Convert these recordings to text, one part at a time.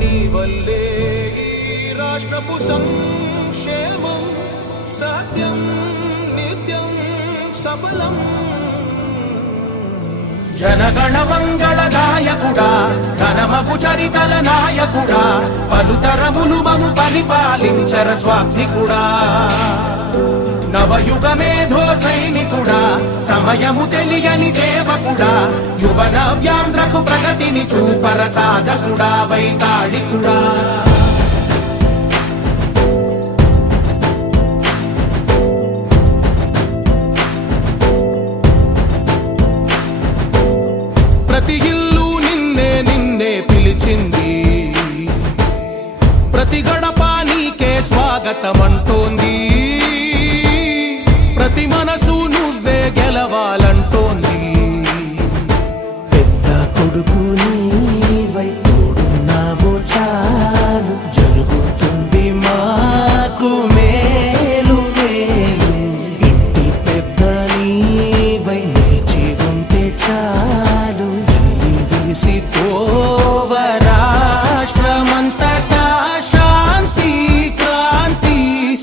నీ వల్లే ఈ రాష్ట్రపు సంక్షేమం సత్యం నిత్యం సఫలం. జనగణ మంగళ నాయకుడా, ఘనమగు చరితల నాయకుడా, పలుతరములు మము పరిపాలించర స్వామికుడా. నవయుగ మేధో సైనికుడా, సమయము తెలియని సేవకుడా, యువన వ్యాంధ్రకు ప్రగతిని చూపర సాధకుడా, వైతాళికుడా. ప్రతి ఇల్లు నిన్నే నిన్నే పిలిచింది, ప్రతి గడప నీకే స్వాగతమంటోంది, ప్రతి మనసు నువ్వే గెలవాలంటోంది. పెద్ద కొడుకు నీవై తోడున్నావో చాలు, జరుగుతుంది మాకు మేలు మేలు. ఇంటి పెద్ద నీవై నిలిచి ఉంటే చాలు, వెలిసి పోవ రాష్ట్రమంతటా శాంతి క్రాంతి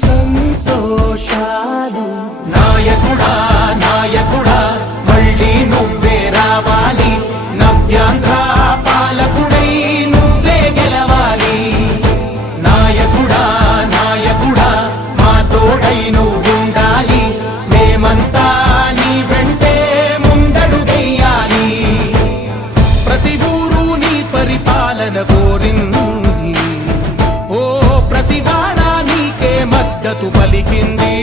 సంతోషాలు. నాయకుడా నాయకుడా మళ్ళీ నువ్వే రావాలి, నవ్యాంధ్ర పాలకుడై నువ్వే గెలవాలి. నాయకుడా నాయకుడా మా తోడై నువ్వుండాలి, మేమంతా నీ వెంటే ముందడుగెయ్యాలి. ప్రతి ఊరు నీ పరిపాలన కోరింది, ఓ ప్రతి వాడ నీకే మద్దతు పలికింది.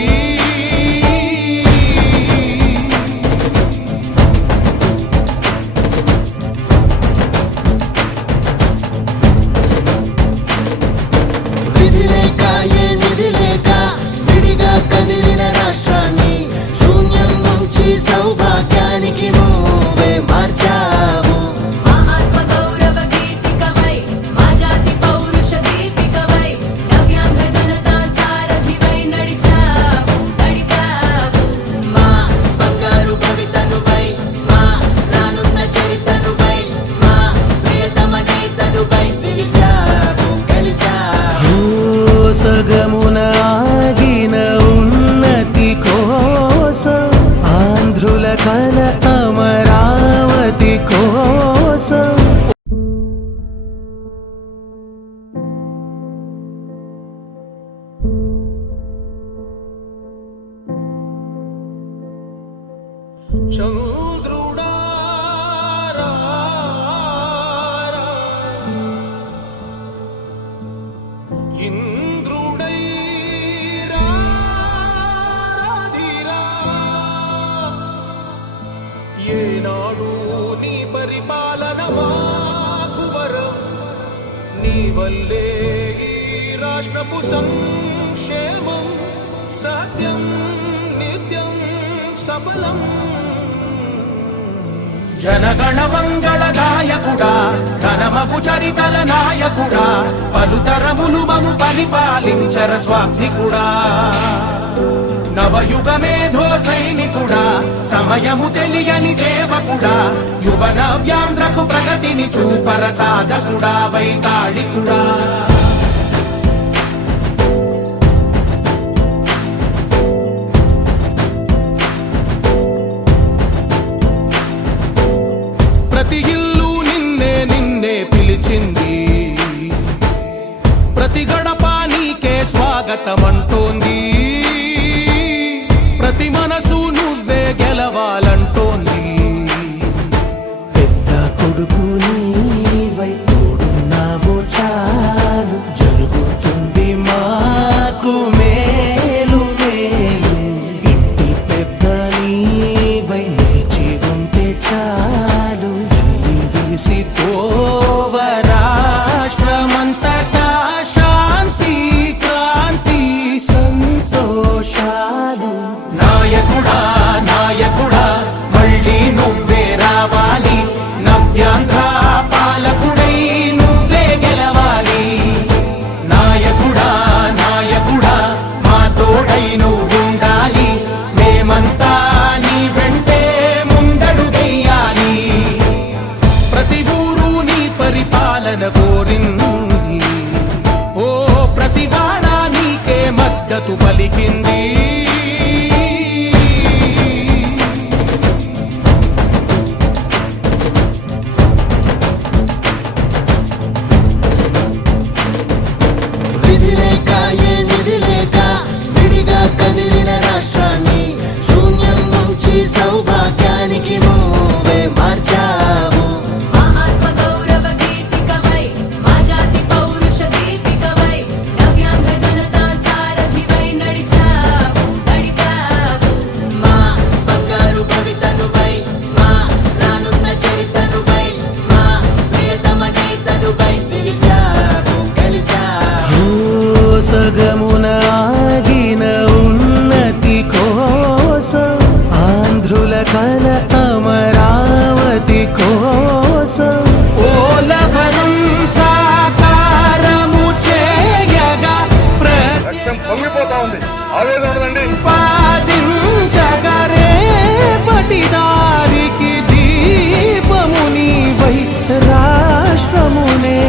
విధి లేక ఏ నిధి లేక విడిగా కదిలిన రాష్ట్రాన్ని శూన్యం నుంచి సౌభాగ్యానికి నువ్వే మార్చావు. మా ఆత్మ గౌరవ గీతికవై, మా జాతి పౌరుష దీపికవై, నవ్యాంధ్ర జనతా సారథివై నడిచావు నడిపావు. మా బంగారు భవితనువై, మా రానున్న చరితనువై, మా ప్రియతమ నేతనువై పిలిచావు గెలిచావు. సగమున ఆగిన ఉన్నతి కోసం, ఆంధ్రుల కల అమరావతి కోసం. చంద్రుడా రా, ఇంద్రుడై రాధిరా. ఏనాడు నీ పరిపాలన మాకు వరం, నీ వల్లే ఈ రాష్ట్రపు సంక్షేమం సత్యం నిత్యం సఫలం. జనగణ మంగళ నాయకుడా, ఘనమగు చరితల నాయకుడా, పలుతరములు మము పరిపాలించర స్వామికుడా. నవయుగ మేధో సైనికుడా, సమయము తెలియని సేవకుడా, యువన వ్యాంధ్రకు ప్రగతిని చూపర సాధకుడా, వైతాళికుడా. ప్రతి ఇల్లు నిన్నే నిన్నే పిలిచింది, ప్రతి గడప నీకే స్వాగతమంటోంది, ప్రతి మనసు నువ్వే గెలవాలంటోంది. పెద్ద కొడుకు నీవై తోడున్నావో చాలు, జరుగుతుంది మాకు మేలు మేలు. ఇంటి పెద్ద నీవై నిలిచి ఉంటే చాలు, వెలిసి పోవ రాష్ట్రమంతటా శాంతి క్రాంతి సంతోషాలు. నాయకుడా నాయకుడా మళ్ళీ నువ్వే రావాలి, నవ్యాంధ్ర పాలకుడై నువ్వే గెలవాలి. నాయకుడా నాయకుడా మా తోడై నువ్వుండాలి, మేమంతా నీ వెంటే ముందడుగెయ్యాలి. ప్రతి ఊరు నీ పరిపాలన కోరింది, బెజవాడ నీకే మద్దతు పలికింది. విధి లేక ఏ నిధి లేక విడిగా కదిలిన రాష్ట్రాన్ని శూన్యం నుంచి సౌభాగ్యానికి నువ్వే మార్చావు. మా ఆత్మ గౌరవ గీతికవై మా జాతి పౌరుష దీపికవై నవ్యాంధ్ర జనతా సారథివై నడిచావు నడిపావు. మా బంగారు భవితనువై మా రానున్న చరితనువై మా ప్రియతమ నేతనువై పిలిచావు గెలిచావు. సగమున ఆగిన ఉన్నతి కోసం ఆంధ్రుల కల అమరావతి కోసం పోలవరం సాకారము చేయగా రక్తం పొంగిపోతా ఉంది. ఆవేదన ఉండదండి. ప్రతిపాదించగ రేపటి దారికి దీపము నీవై రాష్ట్రమునే